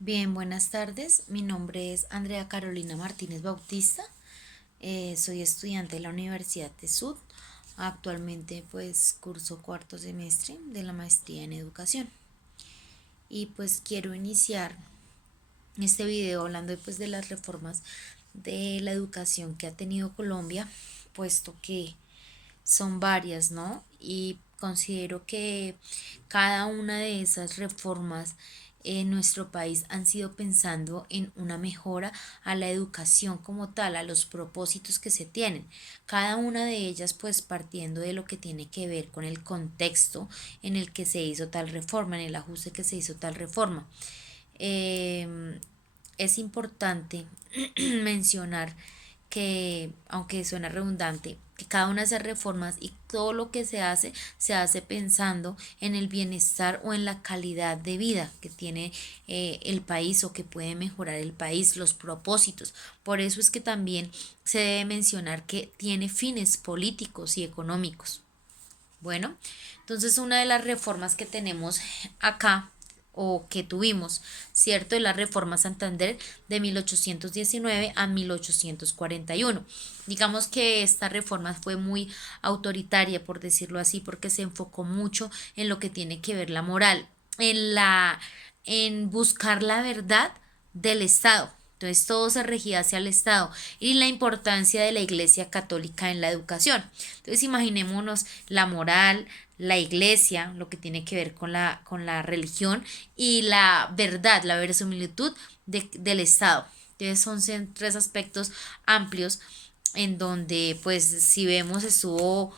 Bien, buenas tardes. Mi nombre es Andrea Carolina Martínez Bautista. Soy estudiante de la Universidad de Sud. Actualmente pues curso cuarto semestre de la maestría en educación. Y pues quiero iniciar este video hablando pues de las reformas de la educación que ha tenido Colombia, puesto que son varias, ¿no? Y considero que cada una de esas reformas en nuestro país han sido pensando en una mejora a la educación como tal, a los propósitos que se tienen. Cada una de ellas pues partiendo de lo que tiene que ver con el contexto en el que se hizo tal reforma, en el ajuste que se hizo tal reforma. Eh, es importante mencionar que, aunque suena redundante, que cada una de esas reformas y todo lo que se hace pensando en el bienestar o en la calidad de vida que tiene el país o que puede mejorar el país, los propósitos. Por eso es que también se debe mencionar que tiene fines políticos y económicos. Bueno, entonces una de las reformas que tenemos acá o que tuvimos, ¿cierto? Es la reforma Santander de 1819 a 1841. Digamos que esta reforma fue muy autoritaria, por decirlo así, porque se enfocó mucho en lo que tiene que ver la moral, en en buscar la verdad del Estado. Entonces todo se regía hacia el Estado y la importancia de la Iglesia Católica en la educación. Entonces imaginémonos la moral, la iglesia, lo que tiene que ver con con la religión y la verdad, la verosimilitud del Estado. Entonces son tres aspectos amplios en donde pues si vemos estuvo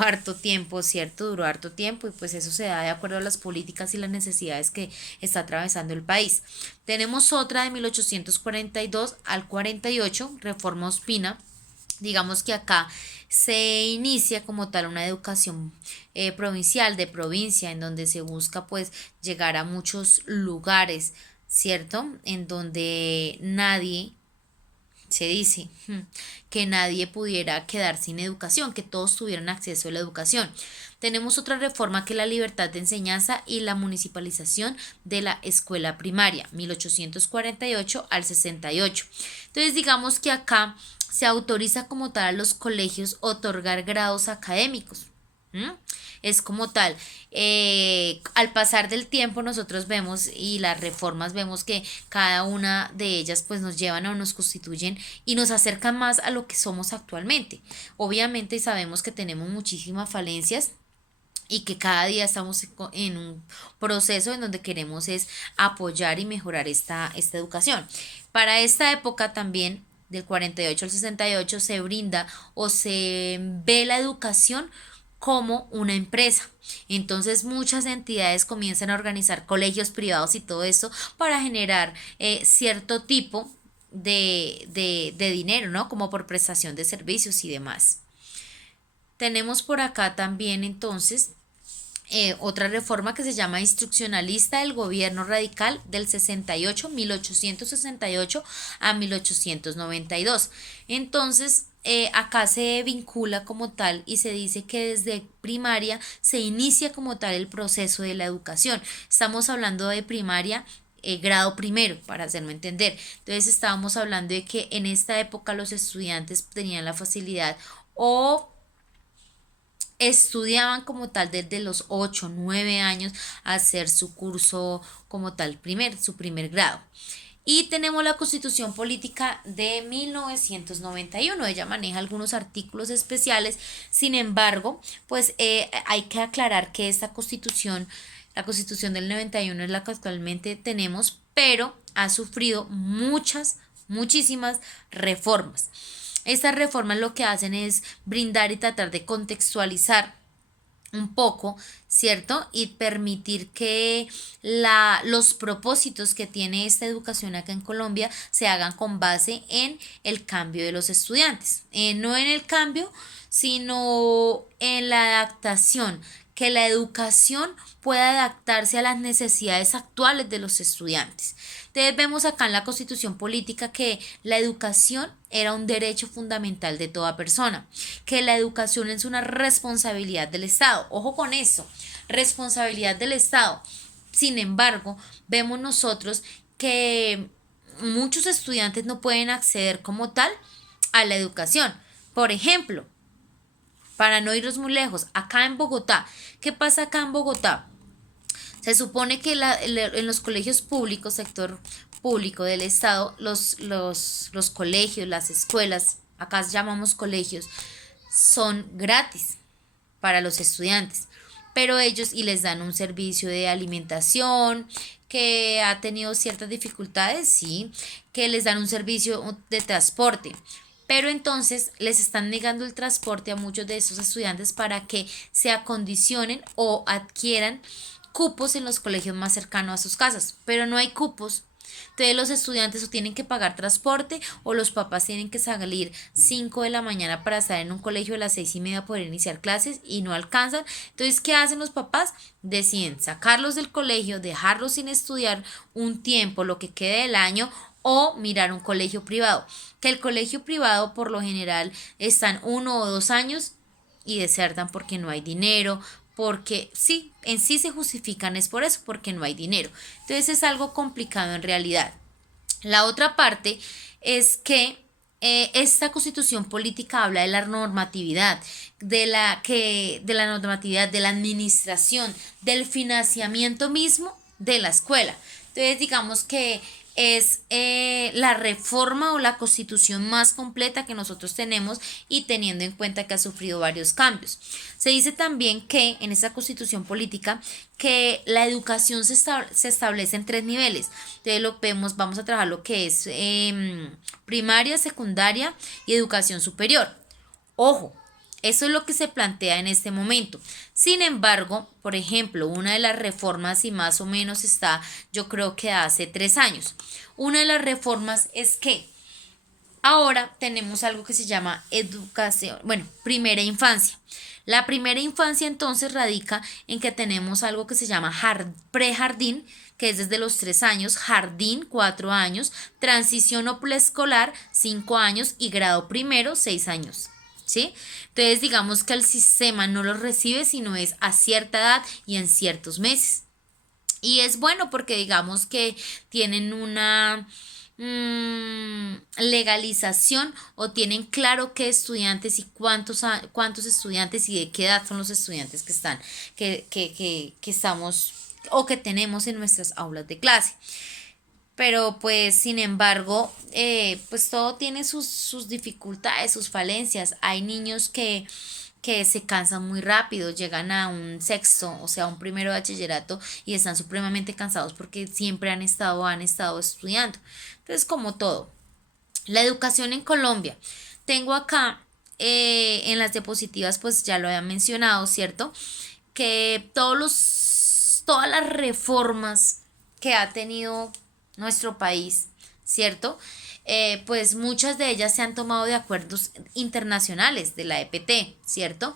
harto tiempo, ¿cierto? Duró harto tiempo y pues eso se da de acuerdo a las políticas y las necesidades que está atravesando el país. Tenemos otra de 1842 al 48, Reforma Ospina. Digamos que acá se inicia como tal una educación provincial, de provincia, en donde se busca pues llegar a muchos lugares, ¿cierto? En donde nadie se dice que nadie pudiera quedar sin educación, que todos tuvieran acceso a la educación. Tenemos otra reforma que es la libertad de enseñanza y la municipalización de la escuela primaria, 1848 al 68. Entonces digamos que acá se autoriza como tal a los colegios otorgar grados académicos. ¿Mm? Es como tal. Al pasar del tiempo nosotros vemos y las reformas vemos que cada una de ellas pues nos llevan o nos constituyen y nos acercan más a lo que somos actualmente. Obviamente sabemos que tenemos muchísimas falencias y que cada día estamos en un proceso en donde queremos es apoyar y mejorar esta educación. Para esta época también, del 48 al 68, se brinda o se ve la educación como una empresa. Entonces muchas entidades comienzan a organizar colegios privados y todo eso para generar cierto tipo de dinero, ¿no? Como por prestación de servicios y demás. Tenemos por acá también entonces otra reforma que se llama instruccionalista del gobierno radical del 68, 1868 a 1892. Entonces, acá se vincula como tal y se dice que desde primaria se inicia como tal el proceso de la educación. Estamos hablando de primaria grado primero, para hacerme entender. Entonces estábamos hablando de que en esta época los estudiantes tenían la facilidad o estudiaban como tal desde los 8 9 años a hacer su curso como tal, su primer grado. Y tenemos la Constitución Política de 1991. Ella maneja algunos artículos especiales. Sin embargo, pues hay que aclarar que esta Constitución, la Constitución del 91 es la que actualmente tenemos, pero ha sufrido muchísimas reformas. Estas reformas lo que hacen es brindar y tratar de contextualizar un poco, ¿cierto? Y permitir que los propósitos que tiene esta educación acá en Colombia se hagan con base en el cambio de los estudiantes. No en el cambio, sino en la adaptación, que la educación pueda adaptarse a las necesidades actuales de los estudiantes. Entonces vemos acá en la Constitución Política que la educación era un derecho fundamental de toda persona, que la educación es una responsabilidad del Estado. Ojo con eso, responsabilidad del Estado. Sin embargo, vemos nosotros que muchos estudiantes no pueden acceder como tal a la educación. Por ejemplo, para no irnos muy lejos, acá en Bogotá, ¿qué pasa acá en Bogotá? Se supone que en los colegios públicos, sector público del Estado, los colegios, las escuelas, acá llamamos colegios, son gratis para los estudiantes, pero ellos y les dan un servicio de alimentación que ha tenido ciertas dificultades, sí, que les dan un servicio de transporte, pero entonces les están negando el transporte a muchos de esos estudiantes para que se acondicionen o adquieran cupos en los colegios más cercanos a sus casas, pero no hay cupos. Entonces los estudiantes o tienen que pagar transporte o los papás tienen que salir 5 de la mañana para estar en un colegio a las 6:30 poder iniciar clases y no alcanzan. Entonces, ¿qué hacen los papás? Deciden sacarlos del colegio, dejarlos sin estudiar un tiempo, lo que quede del año, o mirar un colegio privado. Que el colegio privado por lo general están 1 o 2 años y desertan porque no hay dinero, porque sí, en sí se justifican es por eso, porque no hay dinero. Entonces es algo complicado en realidad. La otra parte es que esta constitución política habla de la normatividad, de la normatividad, de la administración, del financiamiento mismo de la escuela. Entonces digamos que es la reforma o la constitución más completa que nosotros tenemos y teniendo en cuenta que ha sufrido varios cambios. Se dice también que en esa constitución política que la educación se establece en 3 niveles. Entonces lo vemos, vamos a trabajar lo que es primaria, secundaria y educación superior. Ojo, eso es lo que se plantea en este momento. Sin embargo, por ejemplo, una de las reformas, y más o menos está, yo creo que hace 3 años, una de las reformas es que ahora tenemos algo que se llama educación, bueno, primera infancia. La primera infancia entonces radica en que tenemos algo que se llama prejardín, que es desde los 3 años, jardín 4 años, transición o preescolar 5 años y grado primero 6 años. ¿Sí? Entonces digamos que el sistema no lo recibe sino es a cierta edad y en ciertos meses. Y es bueno porque digamos que tienen una legalización o tienen claro qué estudiantes y cuántos estudiantes y de qué edad son los estudiantes que están, que estamos o que tenemos en nuestras aulas de clase. Pero pues sin embargo, pues todo tiene sus dificultades, sus falencias. Hay niños que se cansan muy rápido, llegan a un sexto, o sea, un primero de bachillerato y están supremamente cansados porque siempre han estado estudiando. Entonces, como todo, la educación en Colombia. Tengo acá en las diapositivas, pues ya lo había mencionado, ¿cierto? Que todas las reformas que ha tenido nuestro país, ¿cierto? Pues muchas de ellas se han tomado de acuerdos internacionales de la EPT, ¿cierto?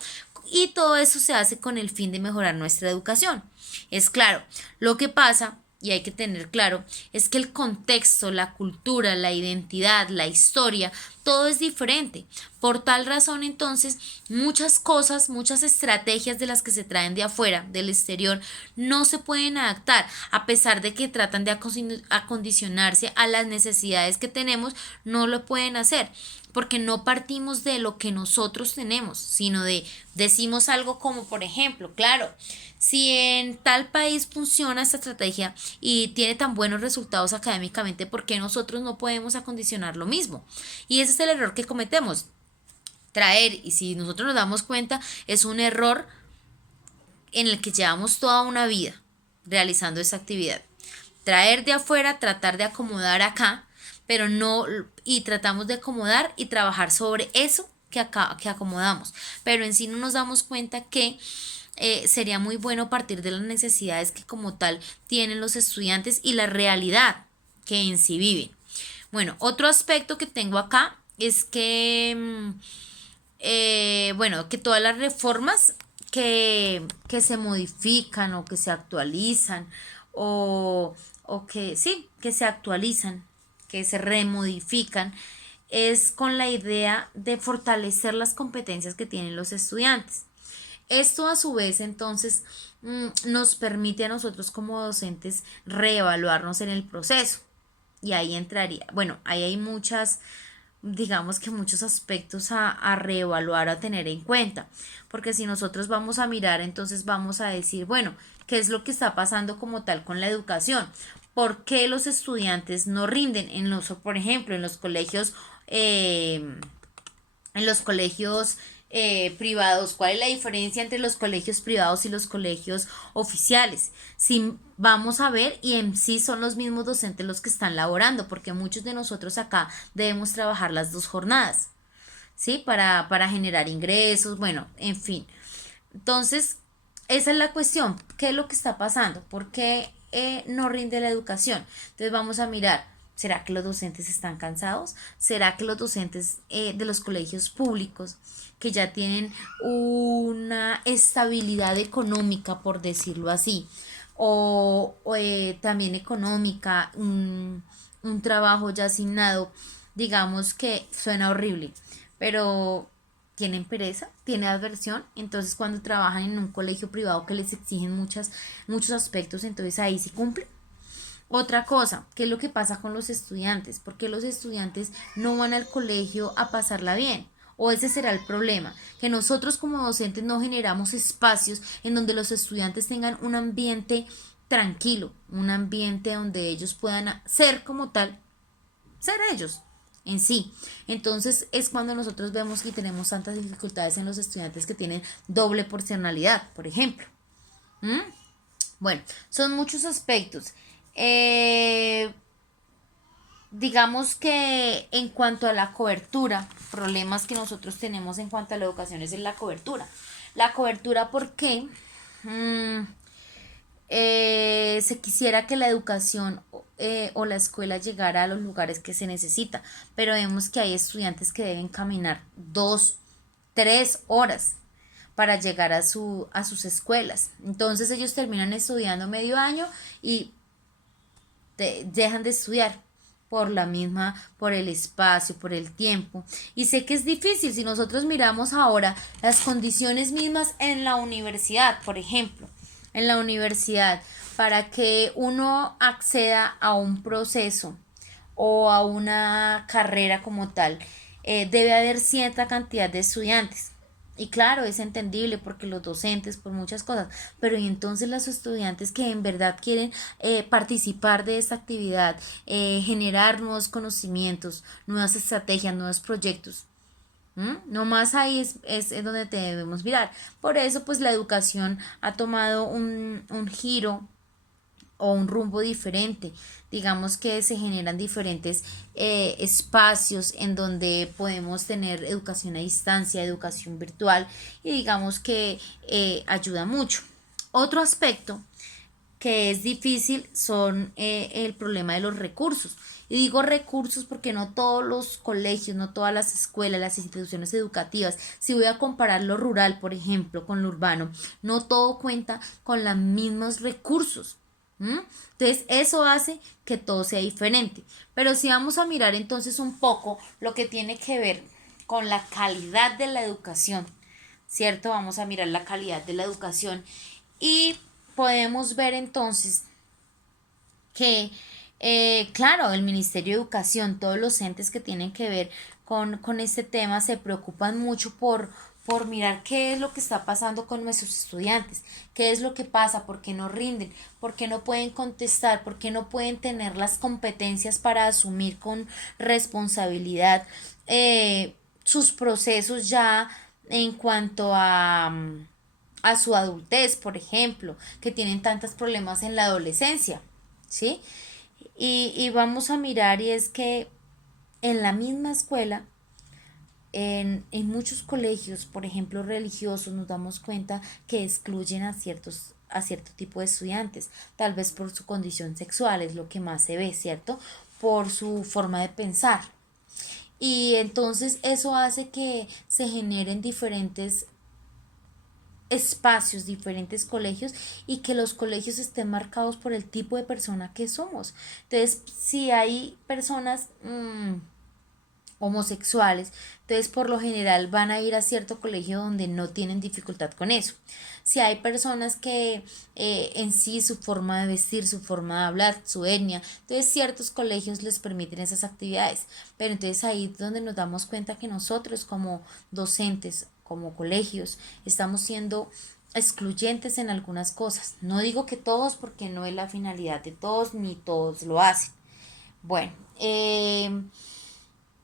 Y todo eso se hace con el fin de mejorar nuestra educación. Es claro, lo que pasa, y hay que tener claro, es que el contexto, la cultura, la identidad, la historia, todo es diferente. Por tal razón, entonces, muchas cosas, muchas estrategias de las que se traen de afuera, del exterior, no se pueden adaptar, a pesar de que tratan de acondicionarse a las necesidades que tenemos, no lo pueden hacer porque no partimos de lo que nosotros tenemos, sino decimos algo como, por ejemplo, claro, si en tal país funciona esta estrategia y tiene tan buenos resultados académicamente, ¿por qué nosotros no podemos acondicionar lo mismo? Y ese es el error que cometemos, traer, y si nosotros nos damos cuenta, es un error en el que llevamos toda una vida realizando esa actividad. Traer de afuera, tratar de acomodar acá, pero no, y tratamos de acomodar y trabajar sobre eso que acomodamos, pero en sí no nos damos cuenta que sería muy bueno partir de las necesidades que como tal tienen los estudiantes y la realidad que en sí viven. Bueno, otro aspecto que tengo acá es que, bueno, que todas las reformas que se modifican o que se actualizan o que sí, que se actualizan, que se remodifican, es con la idea de fortalecer las competencias que tienen los estudiantes. Esto a su vez entonces nos permite a nosotros como docentes reevaluarnos en el proceso. y ahí entraría, bueno, ahí hay muchas, digamos que muchos aspectos a reevaluar, a tener en cuenta, porque si nosotros vamos a mirar, entonces vamos a decir, bueno, ¿qué es lo que está pasando como tal con la educación? ¿Por qué los estudiantes no rinden en los, por ejemplo, eh, en los colegios privados? ¿Cuál es la diferencia entre los colegios privados y los colegios oficiales? Si vamos a ver, y en sí son los mismos docentes los que están laborando, porque muchos de nosotros acá debemos trabajar las dos jornadas, ¿sí? Para generar ingresos, bueno, en fin. Entonces, esa es la cuestión. ¿Qué es lo que está pasando? ¿Por qué no rinde la educación? Entonces vamos a mirar, ¿será que los docentes están cansados? ¿Será que los docentes de los colegios públicos, que ya tienen una estabilidad económica, por decirlo así, o también económica, un trabajo ya asignado, digamos que suena horrible, pero tienen pereza, tienen aversión, entonces cuando trabajan en un colegio privado que les exigen muchos aspectos, entonces ahí sí cumplen. Otra cosa, ¿qué es lo que pasa con los estudiantes? Porque los estudiantes no van al colegio a pasarla bien. O ese será el problema, que nosotros como docentes no generamos espacios en donde los estudiantes tengan un ambiente tranquilo, un ambiente donde ellos puedan ser como tal, ser ellos en sí. Entonces es cuando nosotros vemos que tenemos tantas dificultades en los estudiantes que tienen doble personalidad, por ejemplo. ¿Mm? Bueno, son muchos aspectos. Eh, digamos que en cuanto a la cobertura, problemas que nosotros tenemos en cuanto a la educación es en la cobertura. La cobertura, ¿por qué? Mm, se quisiera que la educación o la escuela llegara a los lugares que se necesita, pero vemos que hay estudiantes que deben caminar 2, 3 horas para llegar a sus escuelas. Entonces ellos terminan estudiando medio año y dejan de estudiar por el espacio, por el tiempo. Y sé que es difícil si nosotros miramos ahora las condiciones mismas en la universidad, por ejemplo, en la universidad, para que uno acceda a un proceso o a una carrera como tal, debe haber cierta cantidad de estudiantes. Y claro, es entendible porque los docentes, por muchas cosas, pero y entonces los estudiantes que en verdad quieren participar de esta actividad, generar nuevos conocimientos, nuevas estrategias, nuevos proyectos. No más ahí es donde debemos mirar. Por eso, pues la educación ha tomado un giro o un rumbo diferente. Digamos que se generan diferentes espacios en donde podemos tener educación a distancia, educación virtual, y digamos que ayuda mucho. Otro aspecto que es difícil son el problema de los recursos. Y digo recursos porque no todos los colegios, no todas las escuelas, las instituciones educativas, si voy a comparar lo rural, por ejemplo, con lo urbano, no todo cuenta con los mismos recursos. Entonces eso hace que todo sea diferente. Pero si vamos a mirar entonces un poco lo que tiene que ver con la calidad de la educación, ¿cierto? Vamos a mirar la calidad de la educación y podemos ver entonces que, claro, el Ministerio de Educación, todos los entes que tienen que ver con este tema se preocupan mucho por mirar qué es lo que está pasando con nuestros estudiantes, qué es lo que pasa, por qué no rinden, por qué no pueden contestar, por qué no pueden tener las competencias para asumir con responsabilidad sus procesos ya en cuanto a su adultez, por ejemplo, que tienen tantos problemas en la adolescencia. ¿Sí? Y vamos a mirar y es que en la misma escuela, en muchos colegios, por ejemplo religiosos, nos damos cuenta que excluyen a cierto tipo de estudiantes, tal vez por su condición sexual, es lo que más se ve, ¿cierto? Por su forma de pensar. Y entonces eso hace que se generen diferentes espacios, diferentes colegios y que los colegios estén marcados por el tipo de persona que somos. Entonces, si hay personas homosexuales, entonces por lo general van a ir a cierto colegio donde no tienen dificultad con eso. Si hay personas que en sí su forma de vestir, su forma de hablar, su etnia, entonces ciertos colegios les permiten esas actividades, pero entonces ahí es donde nos damos cuenta que nosotros como docentes, como colegios, estamos siendo excluyentes en algunas cosas. No digo que todos porque no es la finalidad de todos ni todos lo hacen. Bueno,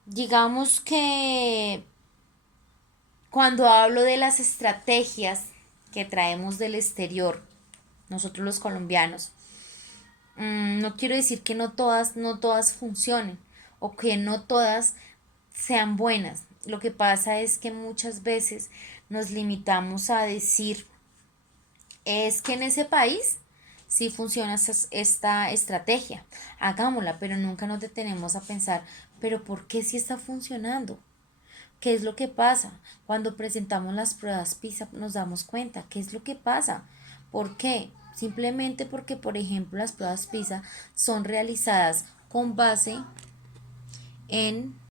digamos que cuando hablo de las estrategias que traemos del exterior, nosotros los colombianos, no quiero decir que no todas funcionen o que no todas sean buenas. Lo que pasa es que muchas veces nos limitamos a decir, es que en ese país sí funciona esta estrategia, hagámosla, pero nunca nos detenemos a pensar, pero ¿por qué sí está funcionando? ¿Qué es lo que pasa? Cuando presentamos las pruebas PISA nos damos cuenta, ¿qué es lo que pasa? ¿Por qué? Simplemente porque, por ejemplo, las pruebas PISA son realizadas con base en